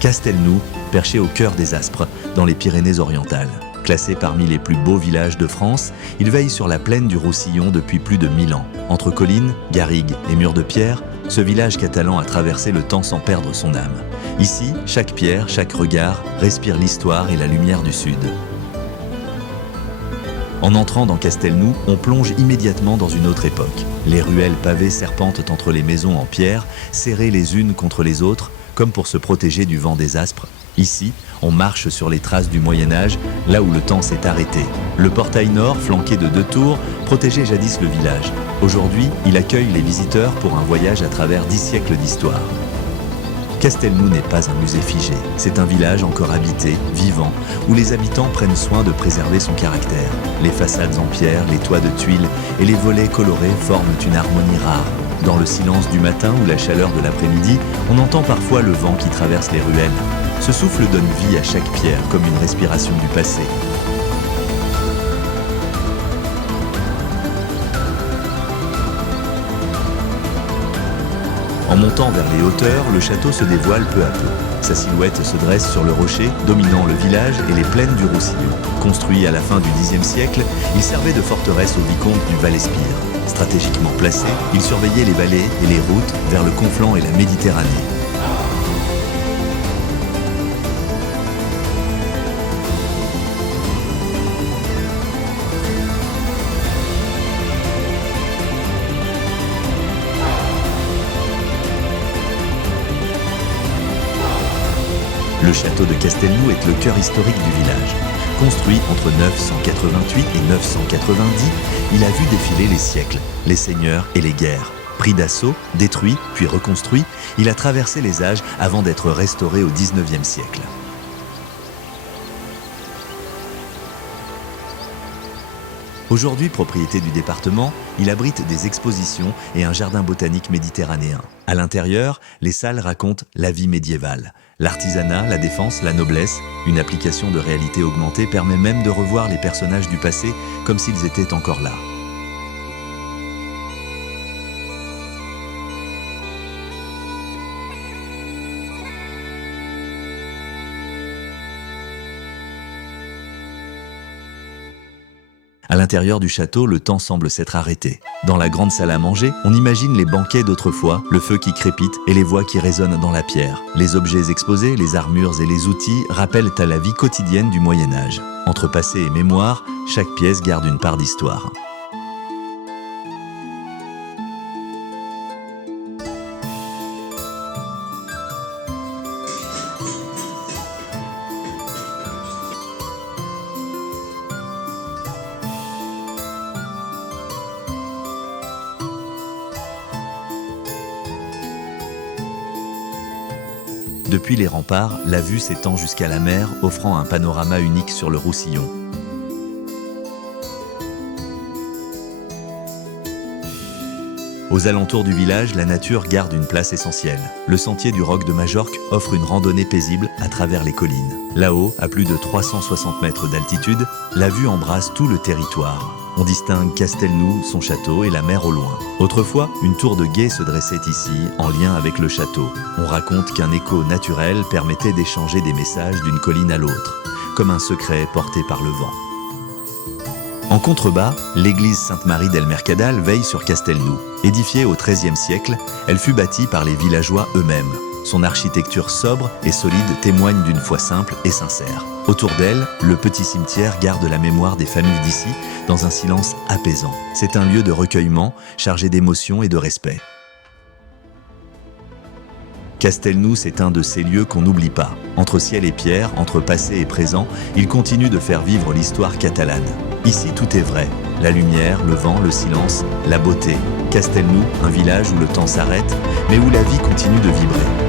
Castelnou, perché au cœur des Aspres, dans les Pyrénées-Orientales. Classé parmi les plus beaux villages de France, il veille sur la plaine du Roussillon depuis plus de 1000 ans. Entre collines, garrigues et murs de pierre, ce village catalan a traversé le temps sans perdre son âme. Ici, chaque pierre, chaque regard respire l'histoire et la lumière du Sud. En entrant dans Castelnou, on plonge immédiatement dans une autre époque. Les ruelles pavées serpentent entre les maisons en pierre, serrées les unes contre les autres, comme pour se protéger du vent des Aspres. Ici, on marche sur les traces du Moyen-Âge, là où le temps s'est arrêté. Le portail nord, flanqué de 2 tours, protégeait jadis le village. Aujourd'hui, il accueille les visiteurs pour un voyage à travers 10 siècles d'histoire. Castelnou n'est pas un musée figé, c'est un village encore habité, vivant, où les habitants prennent soin de préserver son caractère. Les façades en pierre, les toits de tuiles et les volets colorés forment une harmonie rare. Dans le silence du matin ou la chaleur de l'après-midi, on entend parfois le vent qui traverse les ruelles. Ce souffle donne vie à chaque pierre, comme une respiration du passé. En montant vers les hauteurs, le château se dévoile peu à peu. Sa silhouette se dresse sur le rocher, dominant le village et les plaines du Roussillon. Construit à la fin du Xe siècle, il servait de forteresse au vicomte du Val-Espire. Stratégiquement placé, il surveillait les vallées et les routes vers le Conflent et la Méditerranée. Le château de Castelnou est le cœur historique du village. Construit entre 988 et 990, il a vu défiler les siècles, les seigneurs et les guerres. Pris d'assaut, détruit, puis reconstruit, il a traversé les âges avant d'être restauré au XIXe siècle. Aujourd'hui propriété du département, il abrite des expositions et un jardin botanique méditerranéen. À l'intérieur, les salles racontent la vie médiévale. L'artisanat, la défense, la noblesse, une application de réalité augmentée permet même de revoir les personnages du passé comme s'ils étaient encore là. À l'intérieur du château, le temps semble s'être arrêté. Dans la grande salle à manger, on imagine les banquets d'autrefois, le feu qui crépite et les voix qui résonnent dans la pierre. Les objets exposés, les armures et les outils rappellent à la vie quotidienne du Moyen-Âge. Entre passé et mémoire, chaque pièce garde une part d'histoire. Depuis les remparts, la vue s'étend jusqu'à la mer, offrant un panorama unique sur le Roussillon. Aux alentours du village, la nature garde une place essentielle. Le sentier du Roc de Majorque offre une randonnée paisible à travers les collines. Là-haut, à plus de 360 mètres d'altitude, la vue embrasse tout le territoire. On distingue Castelnou, son château et la mer au loin. Autrefois, une tour de guet se dressait ici, en lien avec le château. On raconte qu'un écho naturel permettait d'échanger des messages d'une colline à l'autre, comme un secret porté par le vent. En contrebas, l'église Sainte-Marie del Mercadal veille sur Castelnou. Édifiée au XIIIe siècle, elle fut bâtie par les villageois eux-mêmes. Son architecture sobre et solide témoigne d'une foi simple et sincère. Autour d'elle, le petit cimetière garde la mémoire des familles d'ici dans un silence apaisant. C'est un lieu de recueillement, chargé d'émotion et de respect. Castelnou, c'est un de ces lieux qu'on n'oublie pas. Entre ciel et pierre, entre passé et présent, il continue de faire vivre l'histoire catalane. Ici, tout est vrai. La lumière, le vent, le silence, la beauté. Castelnou, un village où le temps s'arrête, mais où la vie continue de vibrer.